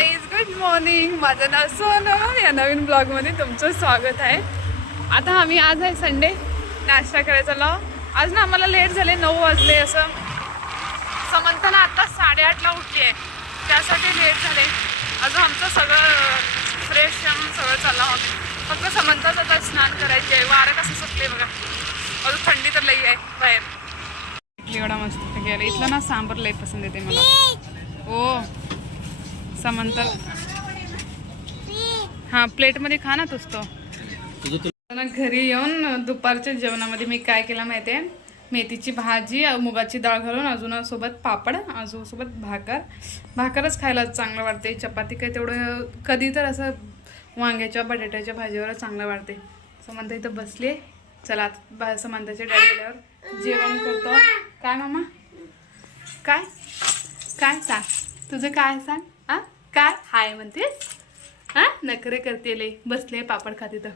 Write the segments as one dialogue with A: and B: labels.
A: Guys good morning माझं नाव सोनम या नवीन ब्लॉगमध्ये तुमचं स्वागत आहे. आता आम्ही आज आहे संडे नाश्ता करायचा लाव आज ना आम्हाला लेट झाले नऊ वाजले असं. समंताना आत्ता साडेआठला उठली आहे त्यासाठी लेट झाले. अजून आमचं सगळं फ्रेश सगळं चाललं आम्ही फक्त समंताच आता स्नान करायची आहे वारं कसं सुटले बघा. अजून थंडी तर लई आहे बाहेर. इडली वडा मस्त गेलं इथलं ना सांबर लई पसंत येते मला. समंतर हा प्लेटमध्ये खा ना तूच तो. ना घरी येऊन दुपारच्या जेवणामध्ये मी काय केलं माहिती आहे मेथीची भाजी मुगाची डाळ घालून अजून सोबत पापड अजून सोबत भाकर. भाकरच खायला चांगलं वाटते चपाती काय तेवढं कधी तर असं वांग्याच्या बटाट्याच्या भाजीवर चांगलं वाटते समंता इथं बसली. चला आता समंताच्या डॅडी गेल्यावर जेवण करतो. काय मामा? काय? काय सांग? तुझं काय सांग? काय? हाय म्हणतेस? हा? नखरे करते लई. बसले पापड खाते तर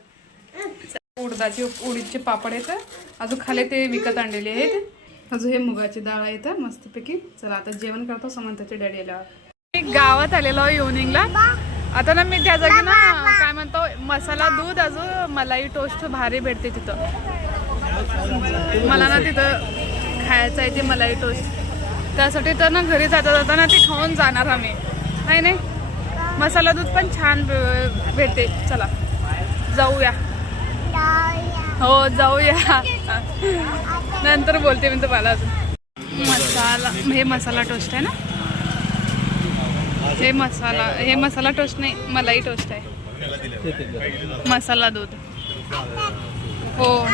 A: उडदाचे उडीदचे पापड आहेत अजून खाले ते विकत आणलेले आहेत. अजून हे मुगाची डाळ आहेत मस्तपैकी. चला आता जेवण करतो समंताच्या डॅडी आल्यावर. मी गावात आलेलो आहे इव्हनिंगला. आता ना मी त्या जागी ना काय म्हणतो मसाला दूध अजून मलाई टोस्ट भारी भेटते तिथं. मला ना तिथं खायचं आहे ते मलाई टोस्ट. त्यासाठी तर ना घरी जाता जाताना ते खाऊन जाणार आम्ही. नाही नाही? मसाला दूध पण छान भे- भेटते. चला जाऊया. हो जाऊया. नंतर बोलते मी तुम्हाला अजून. मसाला हे मसाला टोस्ट आहे ना? हे मसाला हे मसाला टोस्ट नाही मलाई टोस्ट आहे. मसाला दूध. हो.